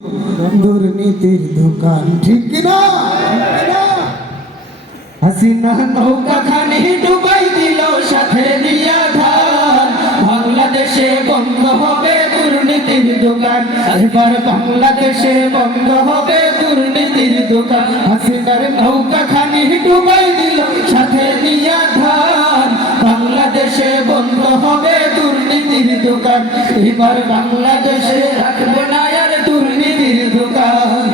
দুর্নীতির দোকান ঠিক না হাসিনা নৌকাখানি ডুবাই দিল সাথে নিয়া ধান বাংলাদেশে বন্ধ হবে দুর্নীতির দোকান এবার বাংলাদেশে বন্ধ হবে দুর্নীতির দোকান হাসিনার নৌকাখানি ডুবাই দিল সাথে নিয়া ধান বাংলাদেশে বন্ধ হবে দুর্নীতির দোকান এবার বাংলাদেশে রাখবো না আর দুর্নীতির দোকান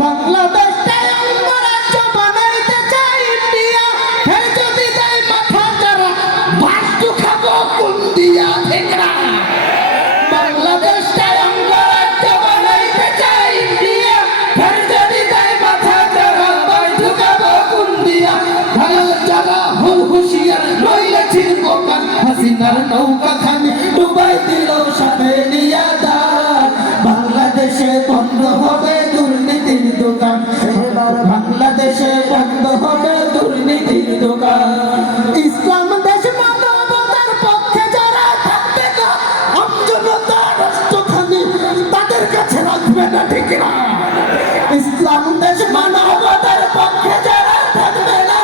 বাংলাদেশটাই অঙ্গরাজ্য বানাইতে চায় ইন্ডিয়া ফের যদি দেয় মাথা চারা বাস্তু খাবো কোন দিয়া ঠিক না বাংলাদেশটাই অঙ্গরাজ্য বানাইতে চায় ইন্ডিয়া ফের যদি দেয় মাথা চারা বাস্তু খাবো কোন দিয়া ভালো যারা হল হুঁশিয়ার নইলে ছিড়বো কান হাসিনার নৌকাখানি ডুবাই দিল সাথে নিয়া ধান বাংলাদেশে বন্ধ হবে দুর্নীতির দোকান এবার বাংলাদেশে বন্ধ হবে দুর্নীতির দোকান ইসলাম দেশ মানবতার পক্ষে যারা থাকবে না আমজনতা রাষ্ট্রখানি তাদের কাছে রাখবে না ঠিক না ইসলাম দেশ মানবতার পক্ষে যারা থাকবে না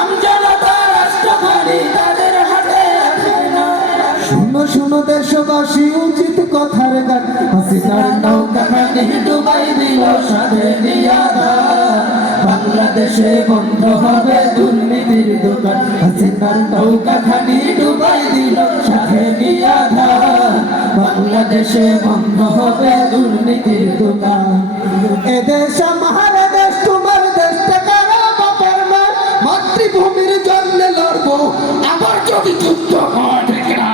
আমজনতা রাষ্ট্রখানি তাদের হাতে রাখবে না শুনো শুনো দেশবাসী উচিত কথার গান হাসিনার নৌকাখানি ডুবাই দিল সাথে নিয়া ধান বাংলাদেশে বন্ধ হবে দুর্নীতির দোকান হাসিনার নৌকাখানি ডুবাই দিল সাথে নিয়া ধান বাংলাদেশে বন্ধ হবে দুর্নীতির দোকান এদেশ আমার দেশ তোমার দেশটা কারো বাবার নয় মাতৃভূমির জন্য লড়বো আবার যদি যুদ্ধ হয় ঠিক না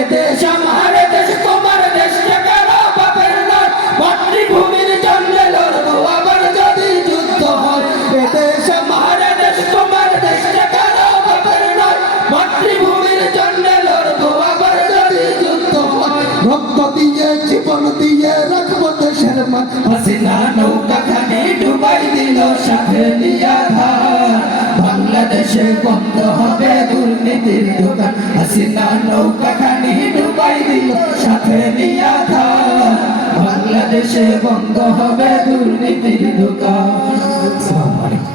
এদেশ আমার দেশ তোমার দেশটা কারো বাবার নয় মাতৃভূমির জন্য লড়বো আবার যদি যুদ্ধ হয় এদেশ আমার দেশ তোমার দেশটা কারো বাবার নয় মাতৃভূমির জন্য লড়বো আবার যদি যুদ্ধ হয় রক্ত দিয়ে জীবন দিয়ে রাখবো দেশের মান হাসিনা নৌকাখানি ডুবাই দিল সাথে নিয়া ধান বাংলাদেশে বন্ধ হবে দুর্নীতির দোকান হাসিনা নৌকাখানি ডুবাই দিল সাথে নিয়া ধান বাংলাদেশে বন্ধ হবে দুর্নীতির দোকান।